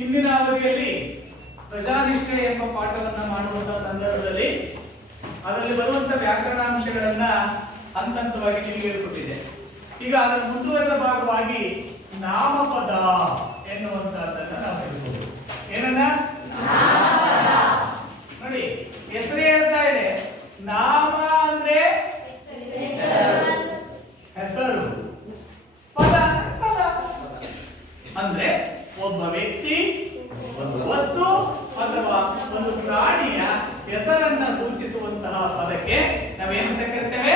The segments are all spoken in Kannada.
ಹಿಂದಿನ ಅವಧಿಯಲ್ಲಿ ಪ್ರಜಾನಿಷ್ಠೆ ಎಂಬ ಪಾಠವನ್ನು ಮಾಡುವಂತಹ ಸಂದರ್ಭದಲ್ಲಿ ಅದರಲ್ಲಿ ಬರುವಂತಹ ವ್ಯಾಕರಣಾಂಶಗಳನ್ನ ಹಂತವಾಗಿ ನಿಮಗೆ ಹೇಳಿಕೊಟ್ಟಿದೆ. ಈಗ ಅದರ ಮುಂದುವರೆದ ಭಾಗವಾಗಿ ನಾಮಪದ ಎನ್ನುವಂತಹದ್ದನ್ನ ನಾವು ಹೇಳ್ಬೋದು. ಏನನ್ನ ನೋಡಿ, ಹೆಸರು ಹೇಳ್ತಾ ಇದೆ. ನಾಮ ಅಂದ್ರೆ ಹೆಸರು, ಪದ ಪದ ಅಂದ್ರೆ ಒಬ್ಬ ವ್ಯಕ್ತಿ, ಒಂದು ವಸ್ತು ಅಥವಾ ಒಂದು ಪ್ರಾಣಿಯ ಹೆಸರನ್ನ ಸೂಚಿಸುವಂತಹ ಪದಕ್ಕೆ ನಾವೇನಂತ ಕರಿತೇವೆ?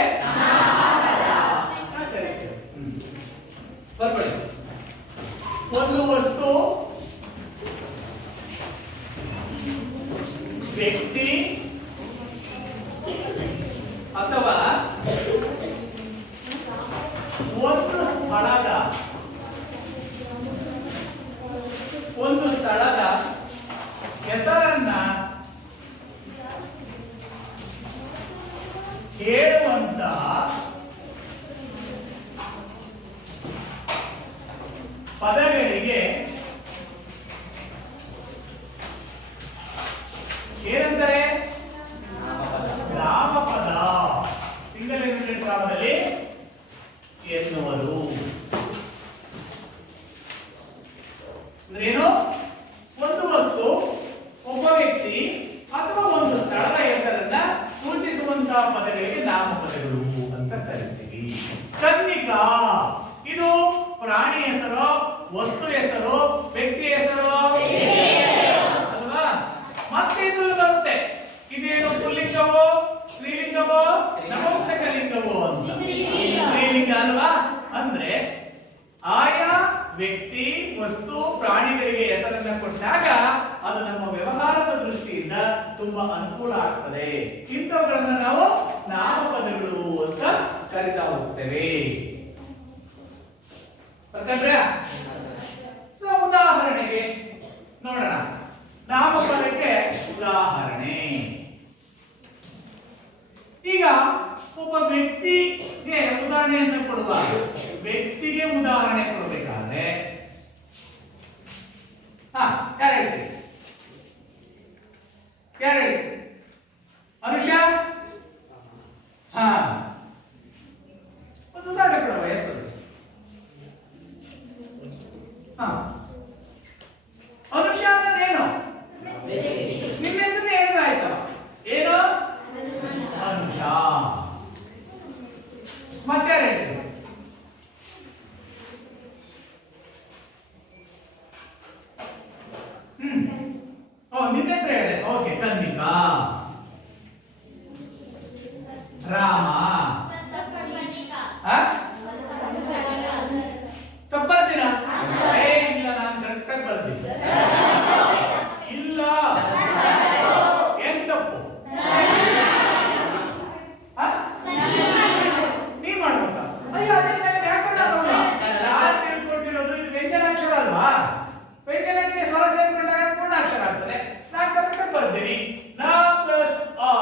ಬರ್ಕೊಳ್ಳಿ. ಒಂದು ವಸ್ತು, ವ್ಯಕ್ತಿ ಅಥವಾ ಒಂದು ಸ್ಥಳದ ಹೆಸರನ್ನ ಹೇಳುವಂತಹ ಪದಗಳಿಗೆ ಏನಂತಾರೆ? ನಾಮಪದ. ಸಿಂಗಲ್ ಯೂನಿಟ್ ಕಾಲದಲ್ಲಿ ಎನ್ನುವರು. ಅಂದ್ರೇನು? ಒಂದು ವಸ್ತು, ಒಬ್ಬ ವ್ಯಕ್ತಿ ಅಥವಾ ಒಂದು ಸ್ಥಳದ ಹೆಸರನ್ನ ಸೂಚಿಸುವಂತಹ ಪದಗಳಿಗೆ ನಾಮಪದಗಳು ಅಂತ ಕರಿತೀವಿ. ಕನ್ನಿಕಾ ಇದು ಪ್ರಾಣಿ ಹೆಸರು, ವಸ್ತು ಹೆಸರು, ವ್ಯಕ್ತಿ ಹೆಸರು ಅಲ್ವಾ? ಮತ್ತೆ ಇದ್ರಲ್ಲಿ ಬರುತ್ತೆ. ಇದೇನು ಪುಲ್ಲಿಂಗವೋ ಸ್ತ್ರೀಲಿಂಗವೋ ನಪುಂಸಕಲಿಂಗವೋ ಅಂತ? ಸ್ತ್ರೀಲಿಂಗ ಅಲ್ವಾ? ಅಂದ್ರೆ ಆಯಾ ವ್ಯಕ್ತಿ, ವಸ್ತು, ಪ್ರಾಣಿಗಳಿಗೆ ಹೆಸರನ್ನ ಕೊಟ್ಟಾಗ ಅದು ನಮ್ಮ ವ್ಯವಹಾರದ ದೃಷ್ಟಿಯಿಂದ ತುಂಬಾ ಅನುಕೂಲ ಆಗ್ತದೆ. ಇಂಥವುಗಳನ್ನ ನಾವು ನಾಮಪದಗಳು ಅಂತ ಕರಿತಾ ಹೋಗ್ತೇವೆ. ಸೊ ಉದಾಹರಣೆಗೆ ನೋಡೋಣ. ನಾಮಪದಕ್ಕೆ ಉದಾಹರಣೆ. ಈಗ ಒಬ್ಬ ವ್ಯಕ್ತಿಗೆ ಉದಾಹರಣೆಯನ್ನು ಕೊಡುವಾಗ, ವ್ಯಕ್ತಿಗೆ ಉದಾಹರಣೆ ಕೊಡಬೇಕಾದ್ರೆ ಯಾರು ಹೇಳ್ತೀರಿ? ಅನುಷ, ಒಂದು ಉದಾಹರಣೆ ಕೊಡುವ ಹೆಸರು. ಅನುಷ ಅನ್ನೋದೇನು? ನಿಮ್ಮ ಹೆಸರು ಏನು ಆಯ್ತು? ಏನು? ಅನುಷ. ಮತ್ತೆ ಯಾರು ಹೇಳ್ತೀರಿ? ನಿಮ್ಮ ಹೆಸರು ಹೇಳಿದೆ. ಓಕೆ, ಕನ್ನಿಕಾ. ರಾಮ. ತಪ್ಪರ್ತೀರಾ? ಇಲ್ಲ, ನಾನು ಕರೆಕ್ಟಾಗಿ ಬರ್ತೀನಿ. ಇಲ್ಲ, ಏನ್ ತಪ್ಪು? ನೀವ್ ಮಾಡ್ಬೇಕಾ? ಅಯ್ಯೋ, ಯಾರು ತಿಳ್ಕೊಂಡಿರೋದು ಇದು ವ್ಯಂಜನಾಕ್ಷರ ಅಲ್ವಾ? ವ್ಯಂಜನಕ್ಕೆ ಸ್ವರ ಸೇರ್ಕೊಂಡಾಗ ಪೂರ್ಣಾಕ್ಷರ ಆಗ್ತದೆ. ನಾನು ಕರೆಕ್ಟಾಗಿ ಬರ್ತೀನಿ. ನ ಪ್ಲಸ್ ಆ,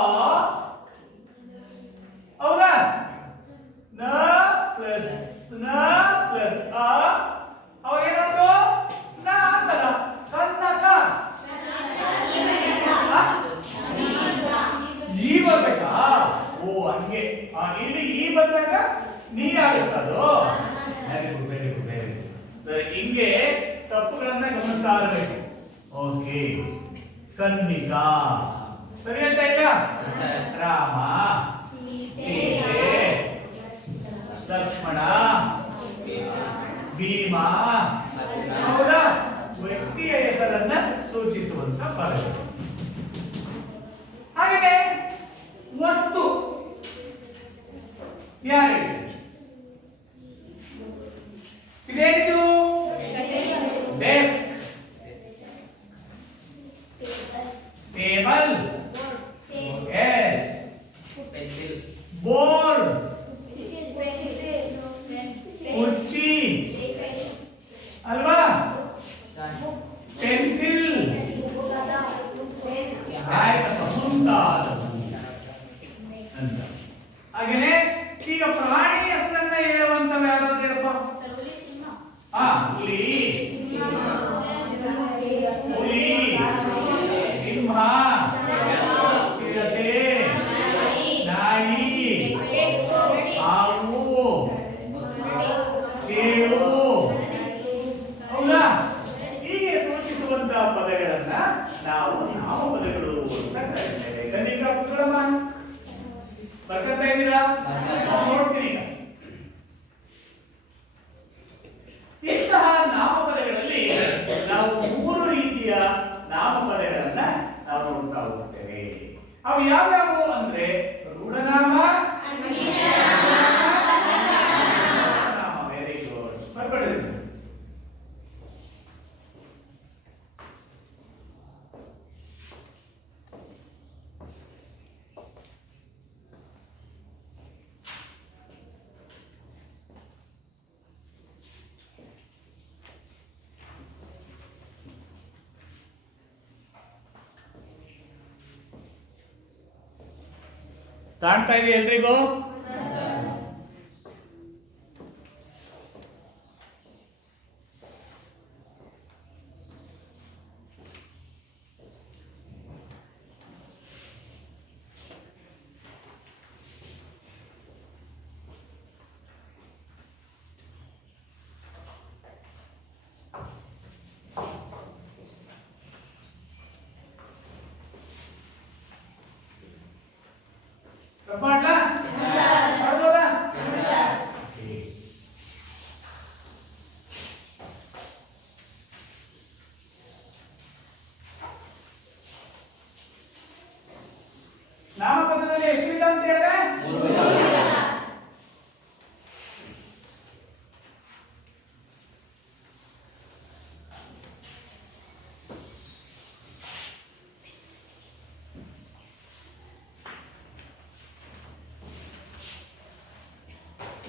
ಹೌದಾ? ನ ಪ್ಲಸ್ ಆ ಅವಾಗ ಏನಾಯ್ತು? ನ ಅಂತಲ್ಲ, ಕನ್ನಕ. ಈ ಬರ್ಬೇಕಾ? ಓ, ಹಂಗೆ. ಇಲ್ಲಿ ಈ ಬಂದಾಗ ನೀ ಆಗುತ್ತದು. Very good, very good, very good. ಸರಿ, ಹಿಂಗೆ ತಪ್ಪುಗಳನ್ನ ಗಮನಿಸ್ತಾ ಇರಬೇಕು. ಓಕೆ, ಕನ್ನಿಕಾ ಸರಿ ಅಂತ ಇಲ್ಲ? ರಾಮ, ಸೀತೆ, ಲಕ್ಷ್ಮಣ, ಭೀಮ. ಹೌದಾ? ವ್ಯಕ್ತಿಯ ಹೆಸರನ್ನ ಸೂಚಿಸುವಂತ ಪದಗಳು. ಹಾಗೆ ವಸ್ತು ಯಾರು? ಇದೇನಿದು? ಡೆಸ್ಕ್, ಟೇಬಲ್, ಎಸ್, ಬೋರ್ಡ್, ಕುರ್ಚಿ ಅಲ್ವಾ? ಪೆನ್ಸಿಲ್, ಮುಂತಾದವು ಅಂತ. ಹಾಗೇನೆ ಈಗ ಪ್ರಾಣಿ ಹೆಸರನ್ನ ಹೇಳುವಂತ ಯಾವ್ದಾದ್ರು ಹೇಳಪ್ಪ? ಹುಲಿ, ಸಿಂಹ, ಚಿರತೆ, ನಾಯಿ, ಹಾವು, ಚೇಳು. ಹೌದಾ? ಹೀಗೆ ಸೂಚಿಸುವಂತಹ ಪದಗಳನ್ನ ನಾವು ನಾಮಪದಗಳು ಅಂತ ಕರೀತೇವೆ. ಕನ್ನಿಕಾ ಪುತ್ರಮ್ಮ ಬರ್ಕೊತಾ ಇದ್ದೀರಾ? ನೋಡ್ತೀನಿ. ಇಂತಹ ನಾಮಪದಗಳಲ್ಲಿ ನಾವು 3 ರೀತಿಯ ನಾಮಪದಗಳನ್ನ ನಾವು ನೋಡ್ತಾ ಹೋಗ್ತೇವೆ. ಅವು ಯಾವ್ಯಾವು ಅಂದ್ರೆ ರೂಢನಾಮ, ನಾಮ. Very good. ಬರ್ಕೊಳ್ಳಿ. ಕಾಣ್ತಾ ಇದೆ ಎಲ್ರಿಗೂ? ಮಾಡ್ಲಾ? ಮಾಡ್ಬೋದಾ? ನಾಮಪದದಲ್ಲಿ ಎಷ್ಟು ವಿಧ ಅಂತ ಹೇಳಿದ್ರೆ?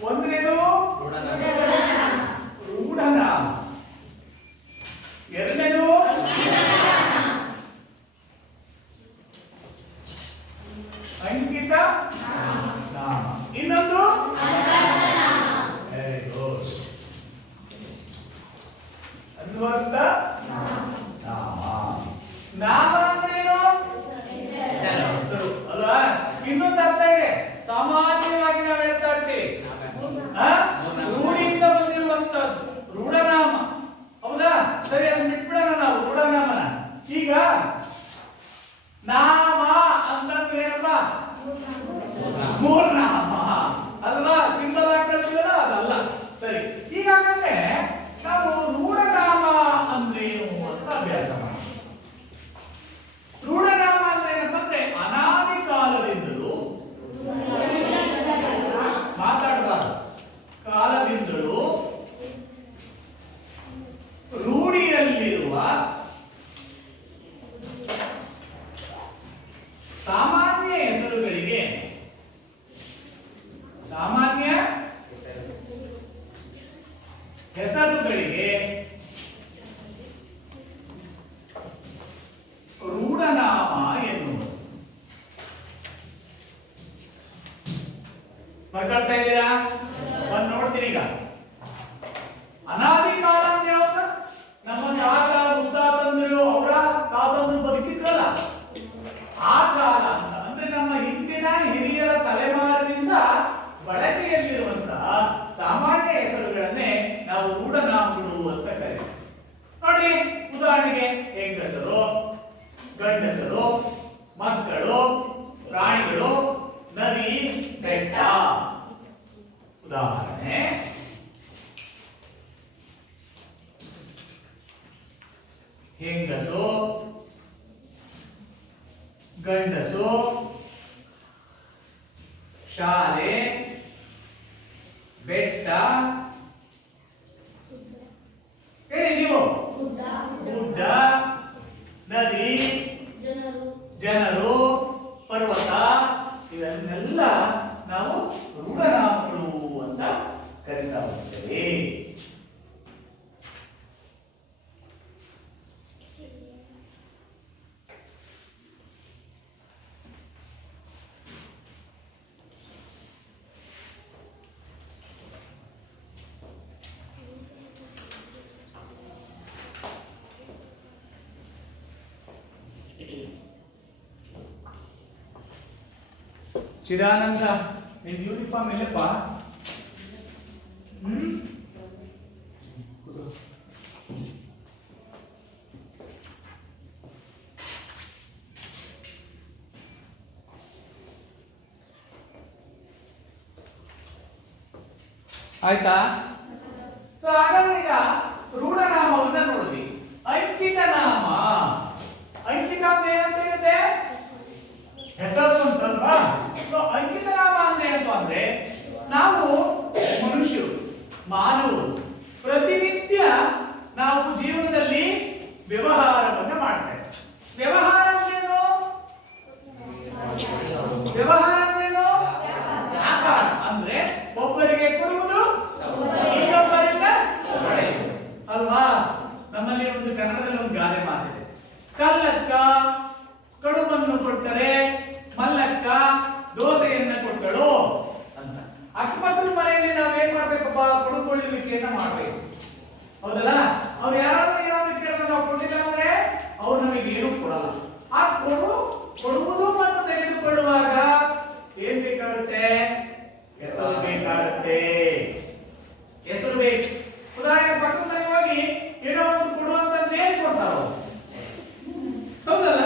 ಒಂದನೇದು ರೂಢನಾಮ, ಎರಡನೇದು ಅಂಕಿತ ನಾಮ, ಇನ್ನೊಂದು ವೆರಿ ಗುಡ್ ಅನ್ವರ್ಥ ನಾಮ. ನಾಮ ಅಂದ್ರೇನು? ಹೆಸರು ಅಲ್ವಾ? ಇನ್ನೊಂದು ಅರ್ಥ ಇದೆ. ಸಾಮಾನ್ಯವಾಗಿ ನಾವು ಹೇಳ್ತಾ ಇರ್ತೀವಿ ರೂಢಿಯಿಂದ ಬಂದಿರುವಂತದ್ದು ರೂಢನಾಮ. ಹೌದಾ? ಸರಿ, ಅದನ್ನ ಬಿಟ್ಬಿಡೋಣ ನಾವು ರೂಢನಾಮನ. ಈಗ ನಾಮ ಅಂತಂದ್ರೆ ಏನಪ್ಪ? ಮೂರ್ನಾಮ ಅಲ್ವಾ? ಸಿಂಬಲ್ ಹಾಕಿರ್ತೀವಲ್ಲ ಅದಲ್ಲ. ಸರಿ, ಹೀಗಾಗಂದ್ರೆ ನಾವು ರೂಢನಾಮ ಅಂದ್ರೇನು ಅಂತ ಅಭ್ಯಾಸ ಮಾಡಿ. ರೂಢನಾಮ ಅಂದ್ರೆ ಏನಪ್ಪ ಅಂದ್ರೆ ಅನಾದಿ ಕಾಲದಿಂದಲೂ ಮಾತಾಡಬಾರದು, ಕಾಲದಿಂದಲೂ ರೂಢಿಯಲ್ಲಿರುವ ಸಾಮಾನ್ಯ ಹೆಸರುಗಳಿಗೆ ರೂಢನಾಮ ಎನ್ನುವುದು. ಬರ್ಕೊಳ್ತಾ ಇದ್ದೀರಾ? ಬಂದು ನೋಡ್ತೀನಿ ಈಗ. ಅನಾದಿ ಕಾಲ ಅಂದ್ರೆ ಯಾವಾಗ? ನಮ್ಮ ತಾತ ಮುತ್ತಾತಂದ್ರು ಅವರ ತಾತಂದ್ರು ಬದುಕಿದ್ರಲ್ಲ ಆ ಕಾಲ ಅಂತ. ಅಂದ್ರೆ ನಮ್ಮ ಹಿಂದಿನ ಹಿರಿಯರ ತಲೆಮಾರಿನಿಂದ ಬಳಕೆಯಲ್ಲಿರುವಂತಹ ಸಾಮಾನ್ಯ ಹೆಸರುಗಳನ್ನೇ ನಾವು ರೂಢನಾಮಗಳು ಅಂತ ಕರೀತೀವಿ. ನೋಡಿ, ಉದಾಹರಣೆಗೆ ಹೆಂಗಸರು, ಗಂಡಸರು, ಮಕ್ಕಳು, ಪ್ರಾಣಿಗಳು, ನದಿ, ಬೆಟ್ಟ. ಉದಾಹರಣೆ ಹೆಂಗಸು, ಗಂಡಸು, ಶಾಲೆ, ಬೆಟ್ಟ, ಹೇಳಿ ನೀವು, ಗುಡ್ಡ, ನದಿ, ಜನರು, ಪರ್ವತ, ಇವನ್ನೆಲ್ಲ ನಾವು ರೂಢನಾಮಗಳು ಅಂತ ಕರೀತಾ ಹೋಗ್ತೇವೆ. ಚಿದಾನಂದ ನಿನ್ ಯೂನಿಫಾರ್ಮ್ ಇಲ್ಲಪ್ಪ. ಆಯ್ತಾ? ಸೊ ಹಾಗಾದ್ರೆ ಈಗ ರೂಢನಾಮವನ್ನ ನೋಡಿದ್ವಿ. ಐಚ್ಛಿಕ ನಾಮ, ಐಚ್ಛಿಕ ಅಂದ್ರೆ ಏನಂತ ಇರುತ್ತೆ? ಹೆಸರು ಅಂತಲ್ವಾ? ಸೊ ಐಚ್ಛಿಕ ನಾಮ ಅಂದ್ರೆ ಏನಪ್ಪ ಅಂದ್ರೆ ನಾವು ಮನುಷ್ಯರು, ಮಾನವರು ಪ್ರತಿನಿತ್ಯ ನಾವು ಜೀವನದಲ್ಲಿ ವ್ಯವಹಾರವನ್ನ ಮಾಡ್ತೇವೆ. ವ್ಯವಹಾರ ಅಂದ್ರೇನು? ವ್ಯವಹಾರ ಅಂದ್ರೇನು? ವ್ಯಾಪಾರ ಅಂದ್ರೆ ಒಬ್ಬರಿಗೆ ಕೊಡುವುದು, ಇನ್ನೊಬ್ಬರಿಂದ ಪಡೆಯುವುದು ಅಲ್ವಾ? ನಮ್ಮಲ್ಲಿ ಒಂದು ಕನ್ನಡದಲ್ಲಿ ಒಂದು ಗಾದೆ ಮಾತಿದೆ, ಕಲ್ಲಕ್ಕ ಕಡುಬನ್ನು ಕೊಟ್ಟರೆ ಮಲ್ಲಕ್ಕ ದೋಸೆಯನ್ನ ಕೊಟ್ಟಳು ಅಂತ. ಅಕ್ಕಪಕ್ಕದ ಮನೆಯಲ್ಲಿ ನಾವು ಏನ್ ಮಾಡ್ಬೇಕಪ್ಪ? ಕೊಡುಕೊಳ್ಳುವಿಕೆಯನ್ನ ಮಾಡ್ಬೇಕು, ಹೌದಲ್ಲ? ಅವ್ರು ಯಾರಾದ್ರೂ ಏನಾದ್ರೂ ಕೇಳಿದ್ರೆ ನಾವು ಕೊಡ್ಲಿಲ್ಲ ಅಂದ್ರೆ ಅವ್ರು ನಮಗೆ ಏನು ಕೊಡಲ್ಲ. ಆ ಕೊಡುವುದು ಮತ್ತು ತೆಗೆದುಕೊಳ್ಳುವಾಗ ಏನ್ ಬೇಕಾಗುತ್ತೆ? ಹೆಸರು ಬೇಕಾಗುತ್ತೆ, ಹೆಸರು ಬೇಕು. ಉದಾಹರಣೆಗೆ ಪಕ್ಕದ ಮನೆಗೆ ಹೋಗಿ ಏನೋ ಒಂದು ಕೊಡು ಅಂತಂದ್ರೆ ಏನ್ ಕೊಡ್ತಾರ? ಹೌದಲ್ಲ?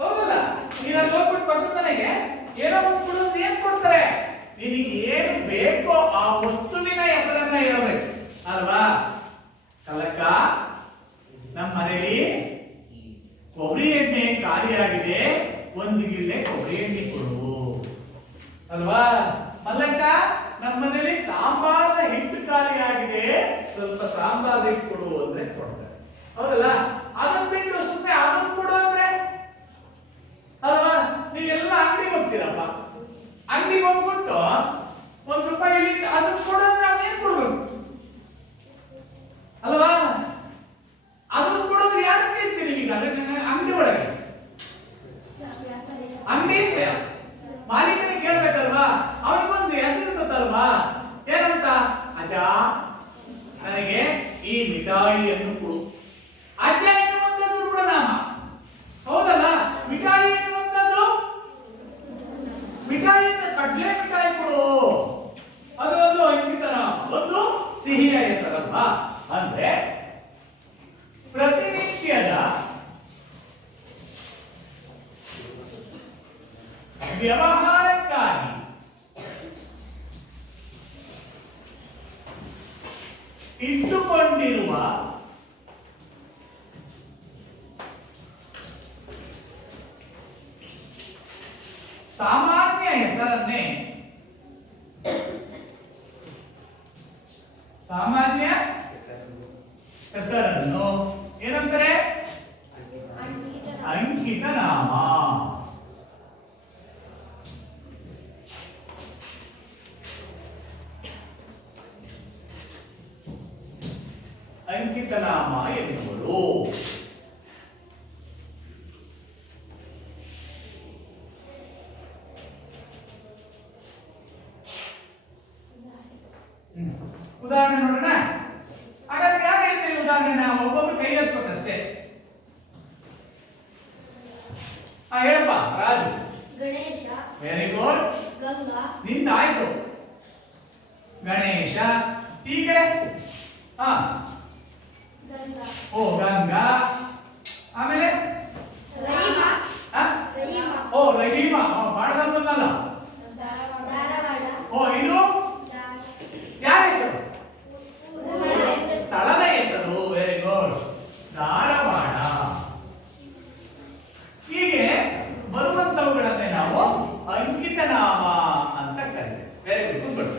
ಹೌದಲ್ಲ? ನೀನು ಅಲ್ಲಿ ಹೋಗ್ಬಿಟ್ಟು ಪಕ್ಕದ ಮನೆಗೆ ಏನೋ ಒಂದು ಕೊಡು ಅಂತ ಏನ್ ಕೊಡ್ತಾರೆ? ನಿನಗೆ ಏನು ಬೇಕೋ ಆ ವಸ್ತುವಿನ ಹೆಸರನ್ನ ಹೇಳಬೇಕು ಅಲ್ವಾ? ಕಲಕ, ನಮ್ಮ ಮನೆಯಲ್ಲಿ ಕೊಬ್ಬರಿ ಎಣ್ಣೆ ಖಾಲಿಯಾಗಿದೆ, ಒಂದು ಗಿಲ್ಲೆ ಕೊಬ್ಬರಿ ಎಣ್ಣೆ ಕೊಡು ಅಲ್ವಾ? ಮಲ್ಲಕ್ಕ, ನಮ್ಮ ಮನೇಲಿ ಸಾಂಬಾರ ಹಿಟ್ಟು ಖಾಲಿಯಾಗಿದೆ, ಸ್ವಲ್ಪ ಸಾಂಬಾರ್ ಹಿಟ್ಟು ಕೊಡು ಅಂದ್ರೆ ಕೊಡ್ತಾರೆ, ಹೌದಲ್ಲ? ಅದನ್ನ ಬಿಟ್ಟು ಸುಮ್ಮನೆ ಅದನ್ನ ಕೊಡು ಅಂದ್ರೆ ಅಲ್ವಾ? ನೀವೆಲ್ಲ ಅಂಗಡಿಗೆ ಹೋಗ್ತೀರಪ್ಪ, ಅಂಗಡಿಗೆ ಹೋಗ್ಬಿಟ್ಟು ₹1 ಇಲ್ಲಿ ಅದನ್ನ ಕೊಡು ಅಂದ್ರೆ ಅವ್ನು ಏನ್ ಕೊಡ್ಬೇಕು ಅಲ್ವಾ? ಅದನ್ನ ಕೊಡೋದ್ರೆ ಯಾರು ಕೇಳ್ತೀರಿ? ಈಗ ಅದನ್ನ ಅಂಗಡಿ ಒಳಗೆ ಅಂಗಡಿ ಮಾಲೀಕನಿಗೆ ಕೇಳ್ಬೇಕಲ್ವಾ? ಅವನಿಗೊಂದು ಹೆಸರು ಗೊತ್ತಲ್ವಾ? ಏನಂತ? ಅಜ್ಜ, ನನಗೆ ಈ ಮಿಠಾಯಿಯನ್ನು ಕೊಡು. ಅಜ್ಜ ಎನ್ನುವಂಥದ್ದು ರೂಢನಾಮ, ಹೌದಲ್ಲ? ಮಿಠಾಯಿ ಎನ್ನುವಂಥದ್ದು, ಮಿಠಾಯಿಯನ್ನು ಕಡ್ಲೆ ಮಿಠಾಯಿ ಕೊಡು, ಅದು ಒಂದು ಐಚ್ಛಿಕ ನಾಮ, ಒಂದು ಸಿಹಿಯ ಹೆಸರಲ್ವಾ? ಅಂದ್ರೆ ಪ್ರತಿನಿತ್ಯದ ವ್ಯವಹಾರಕ್ಕಾಗಿ ಇಟ್ಟುಕೊಂಡಿರುವ ಸಾಮಾನ್ಯ ಹೆಸರನ್ನೇ ಏನಂತಾರೆ? ಅಂಕಿತ ನಾಮ. ಅಂಕಿತ ನಾಮ ಎನ್ನುವರು. ಉದಾಹರಣೆ ನೋಡೋಣ. ಹಾಗಾದ್ರೆ ಯಾಕೆ ಹೇಳ್ತೀವಿ ಉದಾಹರಣೆ? ನಾವು ಒಬ್ಬೊಬ್ರು ಕೈ ಎತ್ಬೇಕಷ್ಟೇ. ಹೇಳಪ್ಪ ರಾಜು. ಗಣೇಶ. Very good. ಗಂಗಾ. ನಿಂದ ಆಯ್ತು. ಗಣೇಶ. ಈ ಕಡೆ ಗಂಗಾ. ಓ ಗಂಗಾ. ಆಮೇಲೆ ರಹೀಮಾ. ರಹೀಮಾ. ಓ ರಹೀಮಾ. ಬಾಣದ ಬಂದಲ್ಲ. ಧಾರವಾಡ. ಓ ಇದು ಯಾರ ಹೆಸರು? ಸ್ಥಳದ ಹೆಸರು. Very good. ಧಾರವಾಡ. ಹೀಗೆ ಬರುವಂತವುಗಳನ್ನೇ ನಾವು ಅಂಕಿತ ನಾಮ ಅಂತ ಕರೀತೇವೆ. Very good. ಕೂತ್ಕೊಳ್ಳಿ.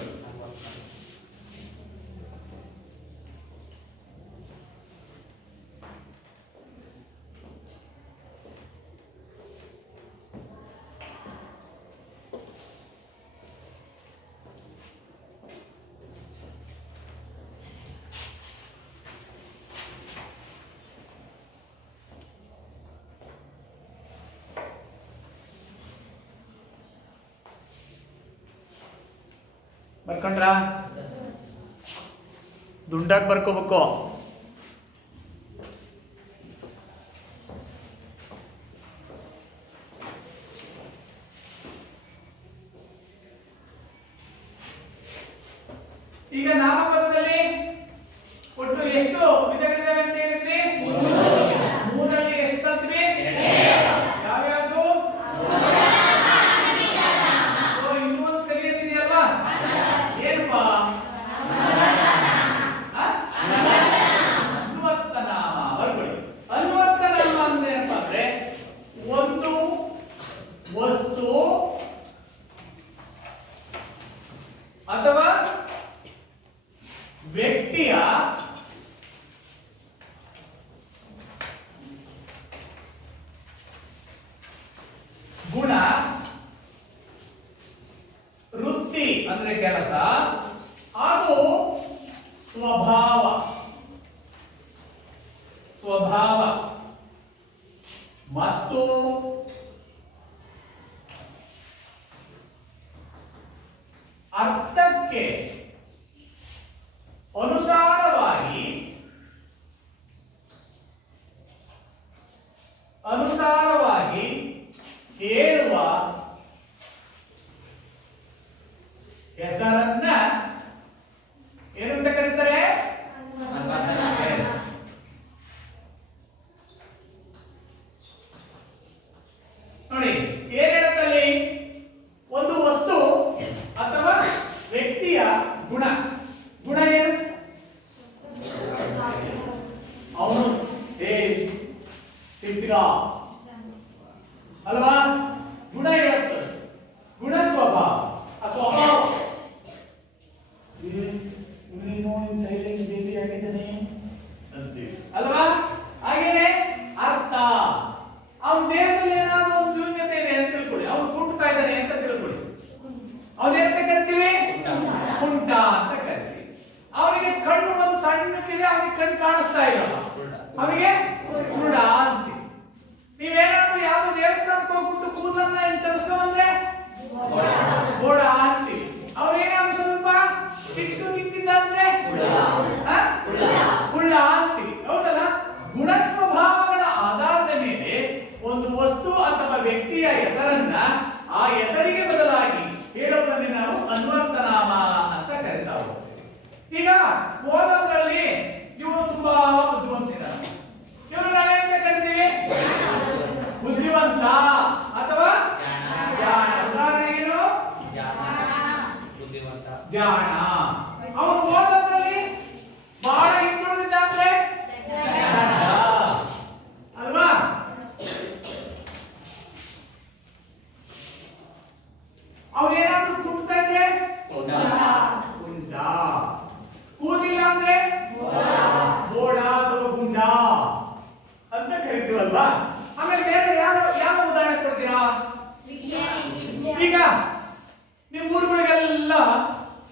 ಬರ್ಕೊಂಡ್ರ? ದುಂಡಾಗಿ ಬರ್ಕೋಬೇಕು. ಈಗ ನಾಮಪದದಲ್ಲಿ ಒಟ್ಟು ಎಷ್ಟು ವಿಧಗಳಿದಾವೆ ಅಂತ ಹೇಳಿದ್ವಿ? ಮೂರಲ್ಲಿ ಎಷ್ಟು ಕಲ್ತ್ವಿ? ಯಾವ್ಯಾವುದು? ಇನ್ನೊಂದು ಕಲಿಯೋದಿದೆಯಲ್ವಾ? ಏನಪ್ಪಾ? ಅನ್ವರ್ಥ ನಾಮ. ಬರ್ಕೊಳ್ಳಿ. ಅನ್ವರ್ಥ ನಾಮ ಅಂದ್ರೆ ಏನಪ್ಪಾ ಅಂದ್ರೆ ಒಂದು ವಸ್ತು ಅಥವಾ ವ್ಯಕ್ತಿಯ ಗುಣ, ವೃತ್ತಿ ಅಂದ್ರೆ ಕೆಲಸ, ಹಾಗೂ ಸ್ವಭಾವ ಮತ್ತು ಅರ್ಥಕ್ಕೆ ಅನುಸಾರವಾಗಿ ಹೇಳುವ ಹೆಸರನ್ನ ಏನಂತ ಕರೀತಾರೆ? Yes. ನೋಡಿ ಏನ್ ಹೇಳುತ್ತಲ್ಲಿ? ಒಂದು ವಸ್ತು ಅಥವಾ ವ್ಯಕ್ತಿಯ ಗುಣ. ಗುಣ ಏನು? ಅವನು ಸಿಟ್ಟಿಗ ಅಲ್ವಾ? ಗುಣ ಹೇಳುತ್ತದೆ. ಗುಣ ಸ್ವಭಾವ. ಆ ಸ್ವಭಾವ ಅಲ್ವಾ? ಹಾಗೇನೆ ಅರ್ಥ. ಅವನ ದೇಹದಲ್ಲಿ ಏನಾದ್ರು ಒಂದು ನ್ಯೂನ್ಯತೆ ಇದೆ ಅಂತ ತಿಳ್ಕೊಳ್ಳಿ, ಅವನು ಕುಂಟುತ್ತಾ ಇದ್ದಾನೆ ಅಂತ ತಿಳ್ಕೊಳ್ಳಿ, ಅವನೇನಂತ ಕರಿತೀವಿ? ಕುಂಟ ಅಂತ ಕರಿತೀವಿ. ಅವನಿಗೆ ಕಣ್ಣು ಒಂದು ಸಣ್ಣಕ್ಕಿದೆ, ಅವನಿಗೆ ಕಣ್ಣು ಕಾಣಿಸ್ತಾ ಇಲ್ಲ, ಅವನಿಗೆ ಕುರುಡ ಅಂತೀವಿ. ನೀವೇನಾದ್ರು ಯಾವ್ದು ದೇವಸ್ಥಾನಕ್ಕೆ ಹೋಗ್ಬಿಟ್ಟು ಕೂದಲನ್ನ ತರಿಸ್ಕೊಂಡ್ರೆ ಗೋಡ ಅಂತೀವಿ. ಅವ್ರೇನಾದ್ರು ಸ್ವಲ್ಪ ಚಿಕ್ಕ ನಿಂತಿದ್ದಂದ್ರೆ ಕುಳ್ಳ ಅಂತೀವಿ. ಹೌದಲ್ಲ? ಗುಣ ಸ್ವಭಾವಗಳ ಆಧಾರದ ಮೇಲೆ ಒಂದು ವಸ್ತು ಅಥವಾ ವ್ಯಕ್ತಿಯ ಹೆಸರನ್ನ ಆ ಹೆಸರಿಗೆ ಬದಲಾಗಿ ಹೇಳುವುದನ್ನೇ ನಾವು ಅನ್ವರ್ಥನಾಮ ಅಂತ ಕರೀತಾ ಹೋಗ್ತೇವೆ. ಈಗ ಓದೋದ್ರಲ್ಲಿ ಇವರು ತುಂಬಾ ಬುದ್ಧಿವಂತಿದ್ದಾರೆ, ಇವರು ನಾವೇನಂತ ಕರಿತೀವಿ? ಬುದ್ಧಿವಂತ ಅಥವಾ ಜಾಣ. ಉದಾಹರಣೆಗೇನು? ಜಾಣ. ಅವನು ಓದೋದ್ರಲ್ಲಿ ಬಹಳ ಹಿಂದುಳಿದಿದ್ದ ಅಂದ್ರೆ ಅಲ್ವಾ? ಅವನೇನಾದ್ರೂ ಕುಟ್ತಾ ಇದ್ರೆ ಗುಂಡ, ಕೂದಿಲ್ಲ ಅಂದ್ರೆ ಗೋಡ ಅಥವಾ ಗುಂಡ ಅಂತ ಕರಿತೀವಲ್ವಾ? ಆಮೇಲೆ ಬೇರೆ ಯಾವ ಉದಾಹರಣೆ ಕೊಡ್ತೀರಾ? ಈಗ ನಿಮ್ಮ ಊರುಗಳಿಗೆಲ್ಲ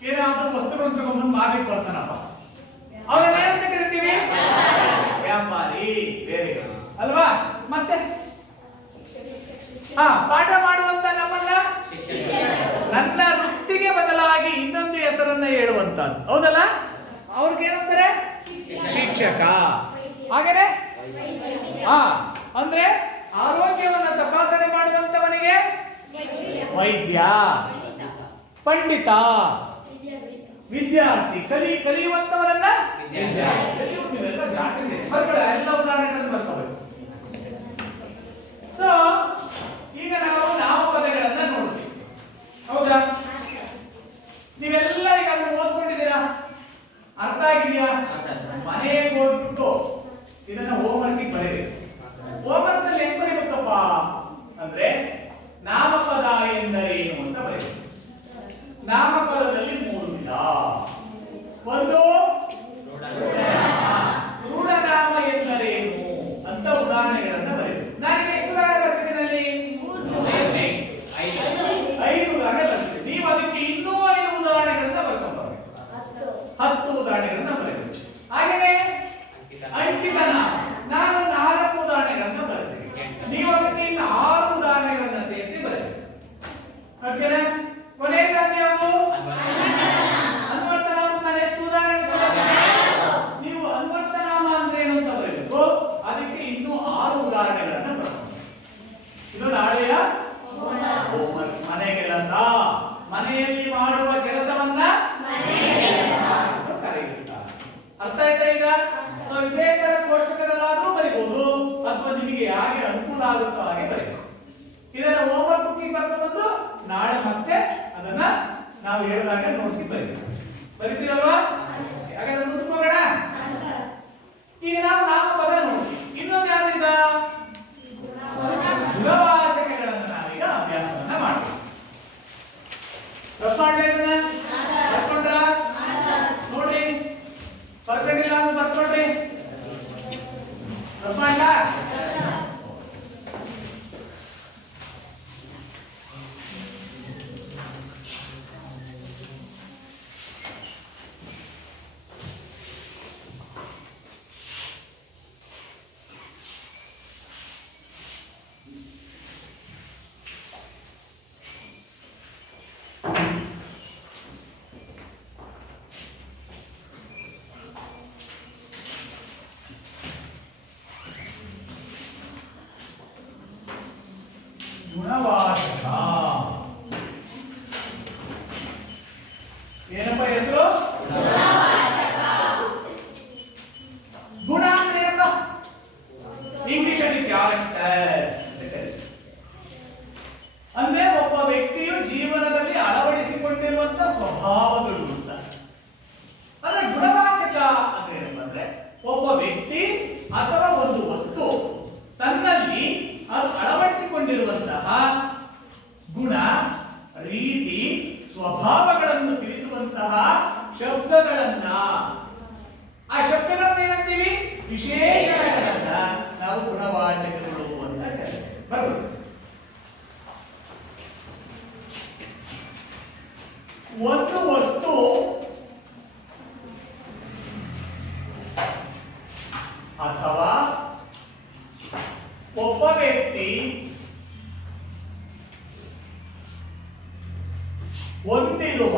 ಏನಾದ್ರೂ ವಸ್ತುಗಳನ್ನು ತಗೊಂಡ್ಬಂದು ಮಾರ್ಲಿಕ್ಕೆ ಬರ್ತಾನಪ್ಪ, ಅವರನ್ನ ಏನಂತ ಕರಿತೀವಿ? ವ್ಯಾಪಾರಿ. ಬೇರೆ ಅಲ್ವಾ? ಮತ್ತೆ ಪಾಠ ಮಾಡುವಂತ ನಮ್ಮನ್ನ ನನ್ನ ವೃತ್ತಿಗೆ ಬದಲಾಗಿ ಇನ್ನೊಂದು ಹೆಸರನ್ನ ಹೇಳುವಂತದ್ದು, ಹೌದಲ್ಲ? ಅವ್ರಿಗೆ ಏನಂತಾರೆ? ಶಿಕ್ಷಕ. ಹಾಗೇನೆ ಅಂದ್ರೆ ಆರೋಗ್ಯವನ್ನ ತಪಾಸಣೆ ಮಾಡುವಂತವನಿಗೆ ವೈದ್ಯ. ಪಂಡಿತ. ವಿದ್ಯಾರ್ಥಿ. ಕಲಿಯುವಂತವರನ್ನ ಎಲ್ಲ ಉದಾಹರಣೆಗಳನ್ನು ಬರ್ಕೋಬೇಕು. ಸೊ ಈಗ ನಾವು ನಾಮಪದಗಳನ್ನ ನೋಡ್ತೀವಿ, ಹೌದಾ? ನೀವೆಲ್ಲ ಈಗ ಅದನ್ನು ಓದ್ಕೊಂಡಿದ್ದೀರಾ? ಅರ್ಥ ಆಗಿದೆಯಾ? ಮನೆಗೆ ಹೋಗ್ಬಿಟ್ಟು ಇದನ್ನ ಹೋಮ್ವರ್ಕ್ ಬರೀಬೇಕು. ಹೋಮ್ವರ್ಕ್ ಅಲ್ಲಿ ಹೆಂಗ್ ಬರೀಬೇಕಪ್ಪ ಅಂದ್ರೆ ನಾಮಪದ ಎಂದರೇನು ಅಂತ ಬರೀಬೇಕು. ನಾಮಪದದಲ್ಲಿ 3 ವಿಧ. ಒಂದು ರೂಢನಾಮ ಎಂದರೇನು ಅಂತ ನಿಮಗೆ ಹೇಗೆ ಅನುಕೂಲ ಆಗುತ್ತೋ ಹಾಗೆ ಬರೀರಿ. ಇದನ್ನ ಹೋಮ್ವರ್ಕ್ ಬುಕ್ಕಿಗೆ ಬರ್ಕೊಂಡು ನಾಳೆ ಮತ್ತೆ ಅದನ್ನ ನಾವು ಹೇಳಿದಾಗ ನೋಡಿಸಿ ಬರೀತೀರಲ್ವಾ? ಹಾಗಾದ್ರೆ ಮುಂದಕ್ಕೆ ಹೋಗೋಣ. ಈಗ ನಾವು ನಾಲ್ಕು ಪದ ನೋಡಿ. ಇನ್ನೊಂದು ಯಾವ್ದಿದ ಗುಣವಾಚಕಗಳನ್ನು ನಾವೀಗ ಅಭ್ಯಾಸವನ್ನ ಮಾಡ್ತೀವಿ. ಬರ್ಕೊಂಡ್ರ ನೋಡ್ರಿ, ಬರ್ಕೊಂಡಿಲ್ಲ ಅಂತ ಬರ್ಕೊಂಡ್ರಿ. ಬರ್ಕೊಂಡ ಗುಣವಾಚಕ ಏನಪ್ಪ ಹೆಸರು? ಗುಣ ಅಂದ್ರೆ ಏನಪ್ಪ? ಇಂಗ್ಲಿಷ್ ಅಲ್ಲಿ ಕ್ಯಾರೆಕ್ಟರ್ ಅಂತ ಕರೀತಾರೆ. ಅಂದ್ರೆ ಒಬ್ಬ ವ್ಯಕ್ತಿಯು ಜೀವನದಲ್ಲಿ ಅಳವಡಿಸಿಕೊಂಡಿರುವಂತ ಸ್ವಭಾವಗಳು ಅಂತ. ಅಂದ್ರೆ ಗುಣವಾಚಕ ಅಂದ್ರೆ ಏನಂದ್ರೆ ಒಬ್ಬ ವ್ಯಕ್ತಿ ಅಥವಾ ಒಂದು ವಸ್ತು ತನ್ನಲ್ಲಿ ಅದು ಅಳವಡಿಸಿಕೊಂಡಿರುವಂತಹ ಗುಣ, ರೀತಿ, ಸ್ವಭಾವಗಳನ್ನು ತಿಳಿಸುವಂತಹ ಶಬ್ದಗಳನ್ನ, ಆ ಶಬ್ದಗಳನ್ನ ಏನಂತೀವಿ? ವಿಶೇಷಣಗಳನ್ನ ನಾವು ಗುಣವಾಚಕಗಳು ಅಂತ ಕರೀತೀವಿ. ಬರ್ಬೋದು. ಒಂದು ವಸ್ತು ಅಥವಾ ಒಬ್ಬ ವ್ಯಕ್ತಿ ಹೊಂದಿರುವ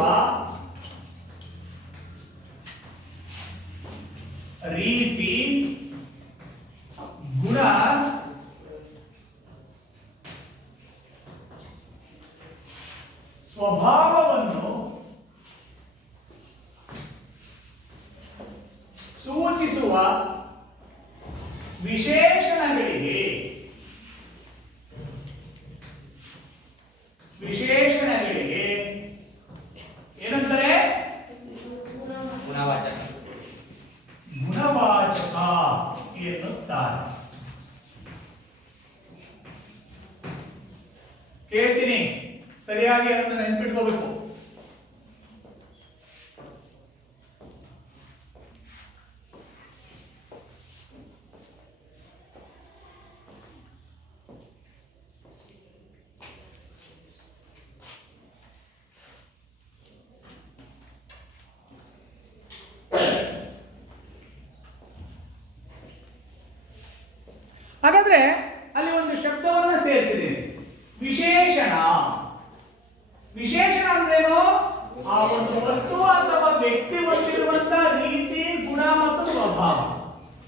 ರೀತಿ, ಗುಣ, ಸ್ವಭಾವವನ್ನು ಸೂಚಿಸುವ ವಿಶೇಷಣಗಳಿಗೆ ಏನಂತಾರೆ? ಗುಣವಾಚಕ ಎನ್ನುತ್ತಾರೆ. ಕೇಳ್ತೀನಿ, ಸರಿಯಾಗಿ ಅದನ್ನು ನೆನ್ಪಿಟ್ಕೋಬೇಕು. ಹಾಗಾದ್ರೆ ಅಲ್ಲಿ ಒಂದು ಶಬ್ದವನ್ನು ಸೇರಿಸಿದ್ದೀನಿ, ವಿಶೇಷಣ. ವಿಶೇಷಣ ಅಂದ್ರೇನು? ಆ ಒಂದು ವಸ್ತು ಅಥವಾ ವ್ಯಕ್ತಿ ಹೊಂದಿರುವಂತಹ ರೀತಿ, ಗುಣ ಮತ್ತು ಸ್ವಭಾವ.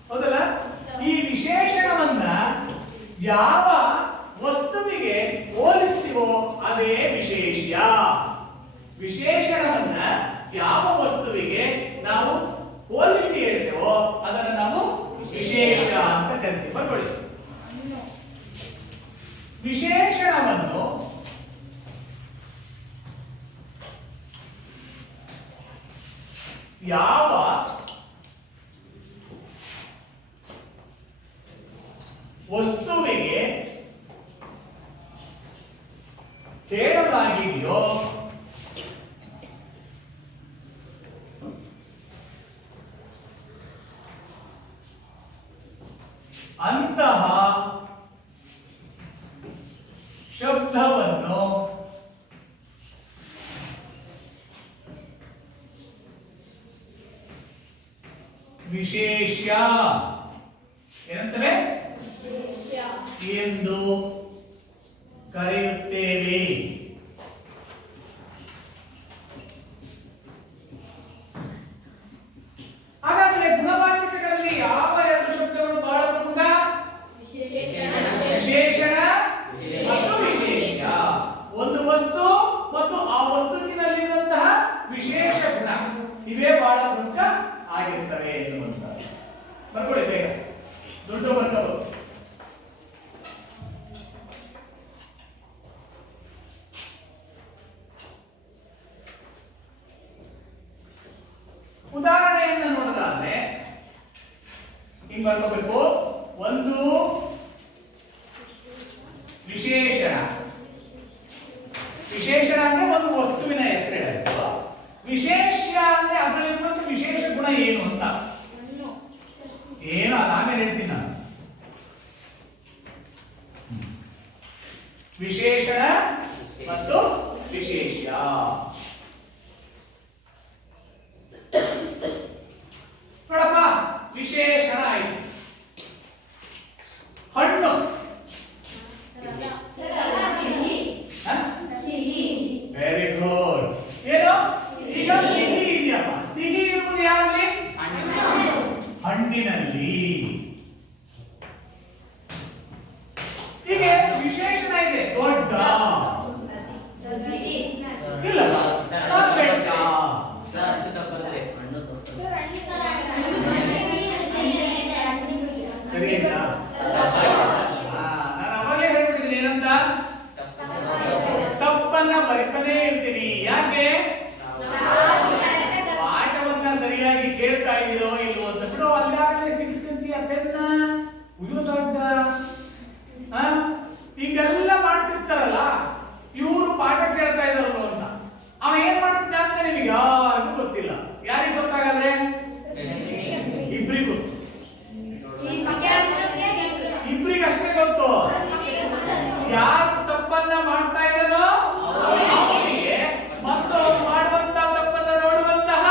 ಹೌದಲ್ಲ? ಈ ವಿಶೇಷಣವನ್ನ ಯಾವ ವಸ್ತುವಿಗೆ ಹೋಲಿಸ್ತೀವೋ ಅದೇ ವಿಶೇಷ. ವಿಶೇಷಣವನ್ನ ಯಾವ ವಸ್ತುವಿಗೆ ನಾವು ಹೋಲಿಸಿ ಹೇಳ್ತೇವೋ ಅದನ್ನು ನಾವು ವಿಶೇಷ ಅಂತ ಕರಿತೀವಿ. ಬರ್ಕೊಳ್ಳಿ. ವಿಶೇಷಣವನ್ನು ಯಾವ ವಸ್ತುವಿಗೆ ಹೇಳಲಾಗಿದೆಯೋ ಅಂತಹ ಶಬ್ದವನ್ನು ವಿಶೇಷ ಏನಂತಾರೆ ಎಂದು ಕರೆಯುತ್ತೇವೆ. ಹಾಗಾದ್ರೆ ಗುಣವಾಚಕಗಳಲ್ಲಿ ಯಾವ ಎರಡು ಶಬ್ದಗಳು ಬಹಳ ಪ್ರಮುಖ? ವಿಶೇಷಣ ಮತ್ತು ವಿಶೇಷ. ಒಂದು ವಸ್ತು ಮತ್ತು ಆ ವಸ್ತುವಿನಲ್ಲಿರುವಂತಹ ವಿಶೇಷ ಗುಣ, ಇವೇ ಬಹಳ ಪ್ರಮುಖ ಆಗಿರ್ತವೆ ಎನ್ನುವಂತ. ಬರ್ಕೊಳ್ಳಿ ಬೇಗ, ದೊಡ್ಡ ವರ್ಗಗಳು. ವಿಶೇಷಣ ಮತ್ತು ವಿಶೇಷ್ಯ. ನೋಡಪ್ಪ, ವಿಶೇಷಣ ಆಯ್ತು. ಹಣ್ಣು ವೆರಿ ಗುಡ್. ಏನು ಈಗ ಸಿಹಿ ಇದೆಯಪ್ಪ. ಸಿಹಿ ಇರುವುದು ಯಾರಲ್ಲಿ? ಹಣ್ಣಿನಲ್ಲಿ. ಹೀಗೆ ವಿಶೇಷಣ ಇದೆ. ದೊಡ್ಡ ಇಲ್ಲ ಬೆಟ್ಟ. ಸರಿ ಆಯ್ತಾ? ನಾನು ಅವಾಗಲೇ ಹೇಳ್ಬಿಟ್ಟಿದ್ದೀನಿ ಏನಂತ. ತಪ್ಪನ್ನ ಬರಿತಾನೆ ಇರ್ತೀನಿ. ಯಾಕೆ? ಪಾಠವನ್ನ ಸರಿಯಾಗಿ ಕೇಳ್ತಾ ಇದ್ದೀರೋ ಇಲ್ವೋ ಅಂತ. ಬಿಡು, ಅಲ್ಲಾಗಲೇ ಸಿಗಿಸ್ಕೊಂತೀಯ ಪೆನ್ನ ಇದು ದೊಡ್ಡ. ಹೀಗೆಲ್ಲ ಮಾಡ್ತಿರ್ತಾರಲ್ಲ, ಇವರು ಪಾಠ ಕೇಳ್ತಾ ಇದಾರಲ್ಲ ಅಂತ. ಅವ ಏನ್ ಮಾಡ್ತಿದ್ದ ಅಂತ ನಿಮಗೆ ಯಾರಿಗೂ ಗೊತ್ತಿಲ್ಲ. ಯಾರಿಗೆ ಗೊತ್ತಾಗದ್ರೆ? ಇಬ್ರಿಗೂ. ಇಬ್ರಿಗಷ್ಟೇ ಗೊತ್ತು. ಯಾರು ತಪ್ಪನ್ನ ಮಾಡ್ತಾ ಇದ್ದಾನೋ ಅವನಿಗೆ ಮತ್ತು ಅವನು ಮಾಡುವಂತಹ ತಪ್ಪನ್ನ ನೋಡುವಂತಹ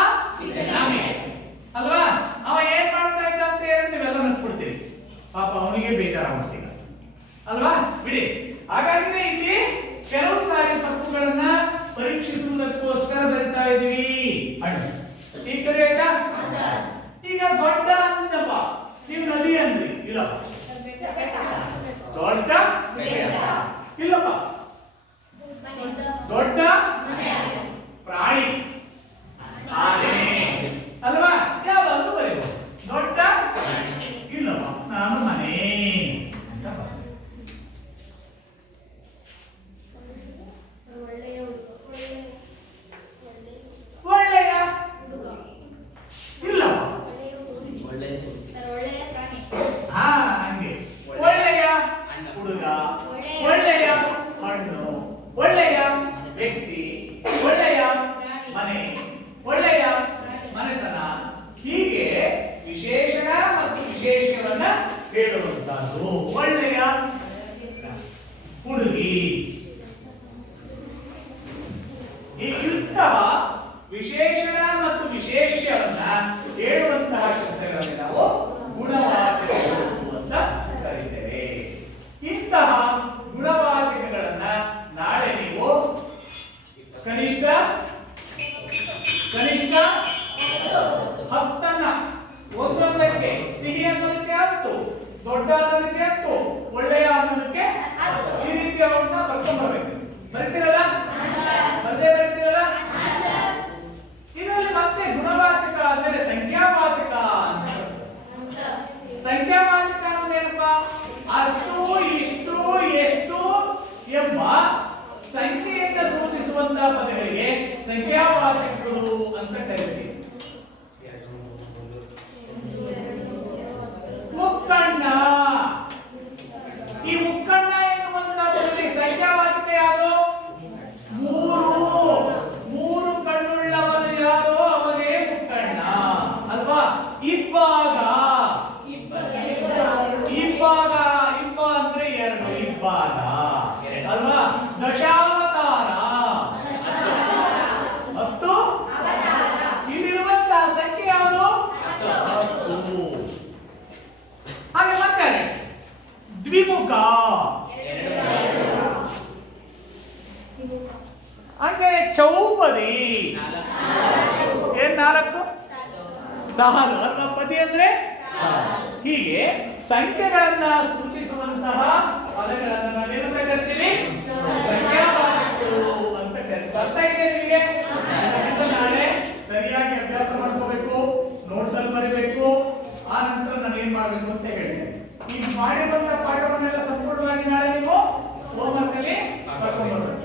ಅಲ್ವಾ? ಅವ ಏನ್ ಮಾಡ್ತಾ ಇದ್ದ ಅಂತ ಹೇಳಿ ನೀವೆಲ್ಲ ನೆನ್ಪಿಡ್ತೀರಿ. ಪಾಪ ಅವನಿಗೆ ಬೇಜಾರಾಗ್ಬಿಡ್ತೀಗ ಅಲ್ವಾ? ಬಿಡಿ. ಹಾಗಾದ್ರೆ ಇಲ್ಲಿ ಕೆಲವು ಸಾರಿ ತಪ್ಪುಗಳನ್ನ ಪರೀಕ್ಷಿಸುವುದಕ್ಕೋಸ್ಕರ ಬರಿತಾ ಇದೀವಿ. ಹಣ್ಣು ಈಗ ಸರಿ ಆಯ್ತಾ? ಈಗ ದೊಡ್ಡ ಅಂದಪ್ಪ, ನೀವು ನದಿ ಅಂದ್ರಿ. ಇಲ್ಲಪ್ಪ, ದೊಡ್ಡ ಇಲ್ಲಪ್ಪ. ದೊಡ್ಡ ಪ್ರಾಣಿ ಆನೆ ಅಲ್ವಾ? ಯಾವ್ದಾದ್ರು ಬರೀಬಹುದು. ದೊಡ್ಡ ಇಲ್ಲಪ್ಪ, ನಾನು ಮನೆ ಅಂತ ಬರೀ. ಒಳ್ಳೆಯ ಇಲ್ಲಪ್ಪ. ಹಾ, ಹಂಗೆ. ಒಳ್ಳೆಯ ಹುಡುಗ, ಒಳ್ಳೆಯ ಹಣ್ಣು, ಒಳ್ಳೆಯ ವ್ಯಕ್ತಿ, ಒಳ್ಳೆಯ ಮನೆ, ಒಳ್ಳೆಯ ಮನೆತನ. ಹೀಗೆ ವಿಶೇಷಣ ಮತ್ತು ವಿಶೇಷವನ್ನ ಹೇಳುವಂತಹದ್ದು. ಒಳ್ಳೆಯ ಹುಡುಗಿ. ಇಂತಹ ವಿಶೇಷಣ ಮತ್ತು ವಿಶೇಷ್ಯವನ್ನ ಹೇಳುವಂತಹ ಶಬ್ದಗಳಲ್ಲಿ ನಾವು ಗುಣವಾಚಕಗಳು ಅಂತ ಕರೀತೇವೆ. ಇಂತಹ ಗುಣವಾಚಕಗಳನ್ನ ನಾಳೆ ನೀವು ಕನಿಷ್ಠ 10 ಒಂದೊಂದಕ್ಕೆ ಸಿಹಿ ಅನ್ನೋದಕ್ಕೆ 10, ದೊಡ್ಡ ಅನ್ನೋದಕ್ಕೆ 10, ಒಳ್ಳೆಯ ಅನ್ನೋದಕ್ಕೆ 10. ಈ ರೀತಿ ಅವನ್ನ ಬರ್ಕೊಂಡ್ಬರ್ಬೇಕು. ಬರ್ತೀರಲ್ಲ? ಬರ್ತೀರಲ್ಲ? ಇದರಲ್ಲಿ ಮತ್ತೆ ಗುಣವಾಚಕ ಅಂದರೆ ಸಂಖ್ಯಾವಾಚಕ ಅಂತ. ಸಂಖ್ಯಾವಾಚಕ ಅಂದ್ರೆ ಏನಪ್ಪಾ? ಅಷ್ಟು, ಇಷ್ಟು, ಎಷ್ಟು ಎಂಬ ಸಂಖ್ಯೆಯಿಂದ ಸೂಚಿಸುವಂತಹ ಪದಗಳಿಗೆ ಸಂಖ್ಯಾವಾಚಕಗಳು ಅಂತ ಕರೀತೀವಿ. ಮುಕ್ಕಣ್ಣ. ಈ ಮುಕ್ಕಣ್ಣ ಎನ್ನುವಂತಹದ್ರಲ್ಲಿ ಸಂಖ್ಯಾವಾಚಕ ಯಾರು? ಮೂರು ಕಣ್ಣುಳ್ಳವನು ಯಾರೋ ಅವನೇ ಮುಕ್ಕಣ್ಣ ಅಲ್ವಾ? ಇಬ್ಬಾಗ. ಇಬ್ಬ ಅಂದ್ರೆ 2, ಇಬ್ಬಾಗ ಅಲ್ವಾ? ದಶಾವತಾರ 10. ಇಲ್ಲಿರುವಂತಹ ಸಂಖ್ಯೆ ಯಾವುದು? 10. ಹಾಗೆ ಮತ್ತೆ ದ್ವಿಮುಖ. ಹಾಗೆ ಚೌಪದಿ. ಏನ್ 4? ಸಾಲು ಅಲ್ವಾ? ಪದಿ ಅಂದ್ರೆ ಹೀಗೆ ಸಂಖ್ಯೆಗಳನ್ನ ಸೂಚಿಸುವಂತಹ ಪದಗಳನ್ನು ನಾವೇನಂತ ಕರಿತೀವಿ? ಸಂಖ್ಯಾವಾಚಕಗಳು ಅಂತ ಕರಿತೀವಿ. ಅರ್ಥ ಇದೆ ನಿಮಗೆ? ನಾಳೆ ಸರಿಯಾಗಿ ಅಭ್ಯಾಸ ಮಾಡ್ಕೋಬೇಕು, ನೋಟ್ಸ್ ಅಲ್ಲಿ ಬರೀಬೇಕು. ಆ ನಂತರ ನಾನು ಏನ್ ಮಾಡ್ಬೇಕು ಅಂತ ಹೇಳ್ತೇನೆ. ಈಗ ಮಾಡಿರುವಂತಹ ಪಾಠವನ್ನೆಲ್ಲ ಸಂಪೂರ್ಣವಾಗಿ ನಾಳೆ ನೀವು ಹೋಮ್ವರ್ಕ್ ಅಲ್ಲಿ ಬರ್ಕೊಂಡ್ಬರ್ಬೇಕು.